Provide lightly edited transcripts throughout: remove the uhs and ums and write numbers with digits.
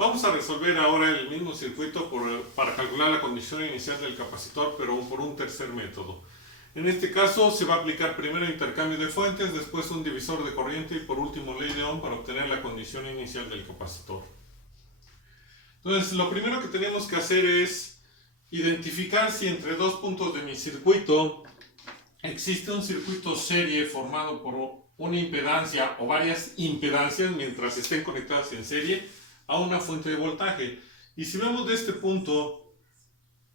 Vamos a resolver ahora el mismo circuito para calcular la condición inicial del capacitor, pero por un tercer método. En este caso se va a aplicar primero intercambio de fuentes, después un divisor de corriente y por último ley de Ohm para obtener la condición inicial del capacitor. Entonces, lo primero que tenemos que hacer es identificar si entre dos puntos de mi circuito existe un circuito serie formado por una impedancia o varias impedancias mientras estén conectadas en serie a una fuente de voltaje. Y si vemos de este punto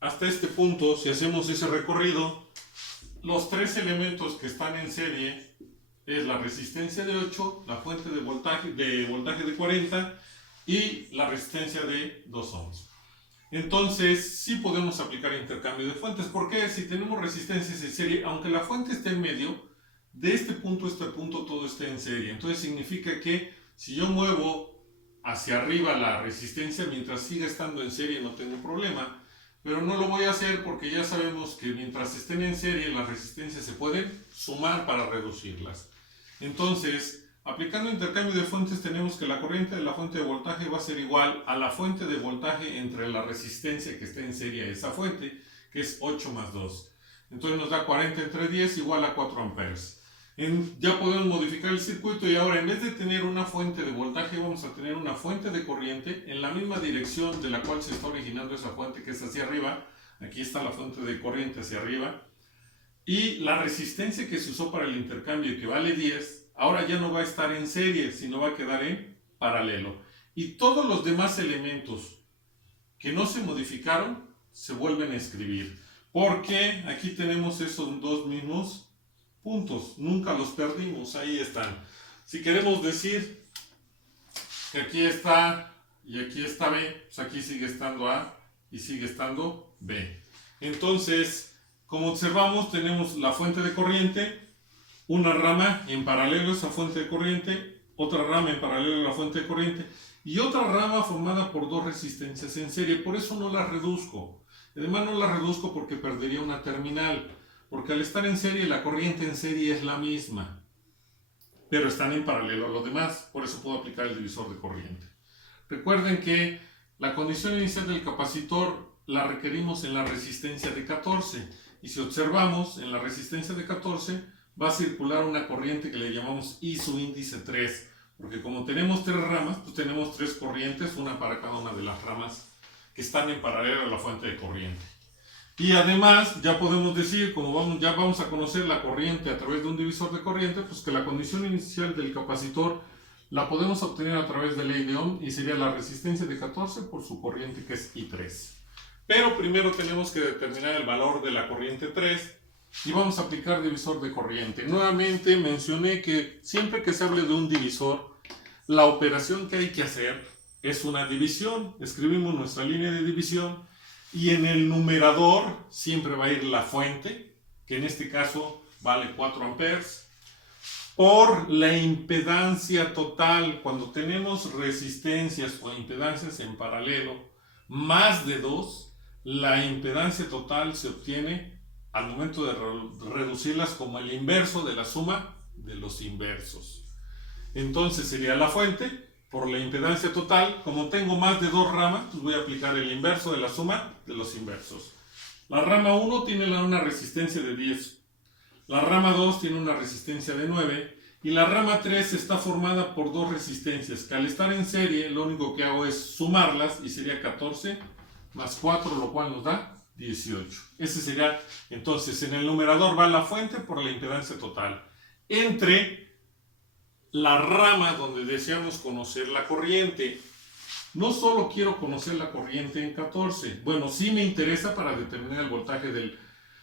hasta este punto, si hacemos ese recorrido, los tres elementos que están en serie es la resistencia de 8, la fuente de voltaje de 40 y la resistencia de 2 ohms. Entonces, sí podemos aplicar intercambio de fuentes. ¿Por qué? Si tenemos resistencias en serie, aunque la fuente esté en medio, de este punto a este punto todo está en serie. Entonces significa que si yo muevo hacia arriba la resistencia, mientras siga estando en serie no tengo problema. Pero no lo voy a hacer porque ya sabemos que mientras estén en serie las resistencias se pueden sumar para reducirlas. Entonces, aplicando intercambio de fuentes tenemos que la corriente de la fuente de voltaje va a ser igual a la fuente de voltaje entre la resistencia que está en serie a esa fuente, que es 8 más 2. Entonces nos da 40 entre 10 igual a 4 amperes. Ya podemos modificar el circuito y ahora en vez de tener una fuente de voltaje vamos a tener una fuente de corriente en la misma dirección de la cual se está originando esa fuente, que es hacia arriba. Aquí está la fuente de corriente hacia arriba. Y la resistencia que se usó para el intercambio, que vale 10, ahora ya no va a estar en serie, sino va a quedar en paralelo. Y todos los demás elementos que no se modificaron se vuelven a escribir. Porque aquí tenemos esos dos mismos puntos, nunca los perdimos, ahí están. Si queremos decir que aquí está y aquí está B, pues aquí sigue estando A y sigue estando B. Entonces, como observamos, tenemos la fuente de corriente, una rama en paralelo a esa fuente de corriente, otra rama en paralelo a la fuente de corriente y otra rama formada por dos resistencias en serie. Por eso no la reduzco. Además no la reduzco porque perdería una terminal, porque al estar en serie la corriente en serie es la misma, pero están en paralelo a lo demás. Por eso puedo aplicar el divisor de corriente. Recuerden que la condición inicial del capacitor la requerimos en la resistencia de 14 y si observamos en la resistencia de 14 va a circular una corriente que le llamamos I su índice 3, porque como tenemos tres ramas, pues tenemos tres corrientes, una para cada una de las ramas que están en paralelo a la fuente de corriente. Y además ya podemos decir, como ya vamos a conocer la corriente a través de un divisor de corriente, pues que la condición inicial del capacitor la podemos obtener a través de ley de Ohm y sería la resistencia de 14 por su corriente que es I3. Pero primero tenemos que determinar el valor de la corriente 3 y vamos a aplicar divisor de corriente. Nuevamente mencioné que siempre que se hable de un divisor, la operación que hay que hacer es una división. Escribimos nuestra línea de división y en el numerador siempre va a ir la fuente, que en este caso vale 4 amperes, por la impedancia total. Cuando tenemos resistencias o impedancias en paralelo más de 2, la impedancia total se obtiene al momento de reducirlas como el inverso de la suma de los inversos. Entonces sería la fuente por la impedancia total. Como tengo más de dos ramas, pues voy a aplicar el inverso de la suma de los inversos. La rama 1 tiene una resistencia de 10, la rama 2 tiene una resistencia de 9 y la rama 3 está formada por dos resistencias que al estar en serie lo único que hago es sumarlas y sería 14 más 4, lo cual nos da 18. Ese sería, entonces, en el numerador va la fuente por la impedancia total entre la rama donde deseamos conocer la corriente. No solo quiero conocer la corriente en 14, bueno, sí me interesa para determinar el voltaje del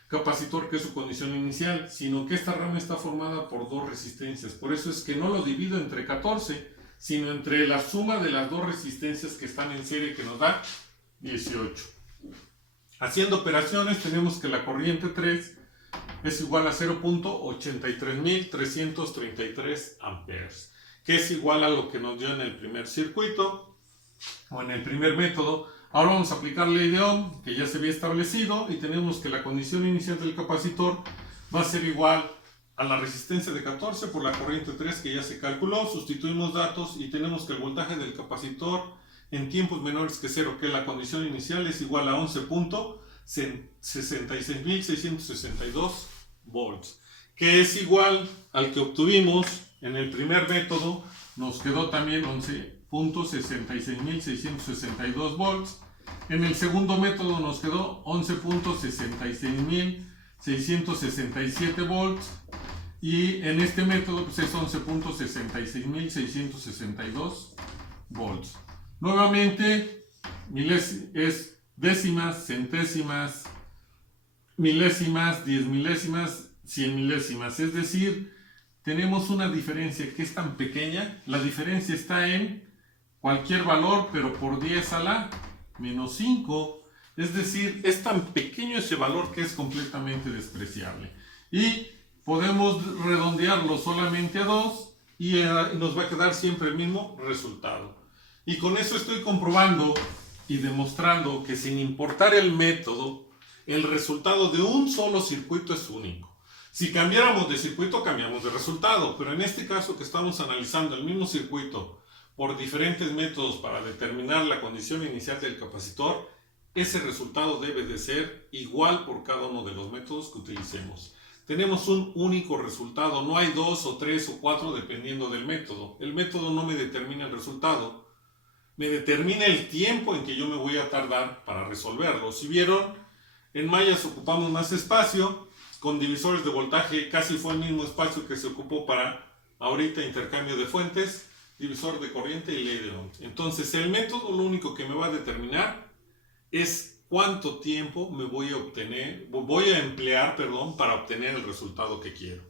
capacitor, que es su condición inicial, sino que esta rama está formada por dos resistencias. Por eso es que no lo divido entre 14, sino entre la suma de las dos resistencias que están en serie, que nos da 18. Haciendo operaciones tenemos que la corriente 3 es igual a 0.83333 amperes, que es igual a lo que nos dio en el primer circuito o en el primer método. Ahora vamos a aplicar ley de Ohm, que ya se había establecido, y tenemos que la condición inicial del capacitor va a ser igual a la resistencia de 14 por la corriente 3 que ya se calculó. Sustituimos datos y tenemos que el voltaje del capacitor en tiempos menores que 0, que la condición inicial es igual a 11.66.662 volts, que es igual al que obtuvimos en el primer método. Nos quedó también 11.66.662 volts. En el segundo método nos quedó 11.66.667 volts. Y en este método pues es 11.66.662 volts. Nuevamente, es décimas, centésimas, milésimas, 10 milésimas, 100 milésimas. Es decir, tenemos una diferencia que es tan pequeña. La diferencia está en cualquier valor, pero por 10 a la menos 5. Es decir, es tan pequeño ese valor que es completamente despreciable. Y podemos redondearlo solamente a 2 y nos va a quedar siempre el mismo resultado. Y con eso estoy comprobando y demostrando que sin importar el método, el resultado de un solo circuito es único. Si cambiáramos de circuito, cambiamos de resultado, pero en este caso que estamos analizando el mismo circuito por diferentes métodos para determinar la condición inicial del capacitor, ese resultado debe de ser igual por cada uno de los métodos que utilicemos. Tenemos un único resultado, no hay 2 o 3 o 4 dependiendo del método. El método no me determina el resultado, me determina el tiempo en que yo me voy a tardar para resolverlo. Si vieron, en Mayas ocupamos más espacio, con divisores de voltaje casi fue el mismo espacio que se ocupó para ahorita intercambio de fuentes, divisor de corriente y ley de Ohm. Entonces el método lo único que me va a determinar es cuánto tiempo voy a emplear para obtener el resultado que quiero.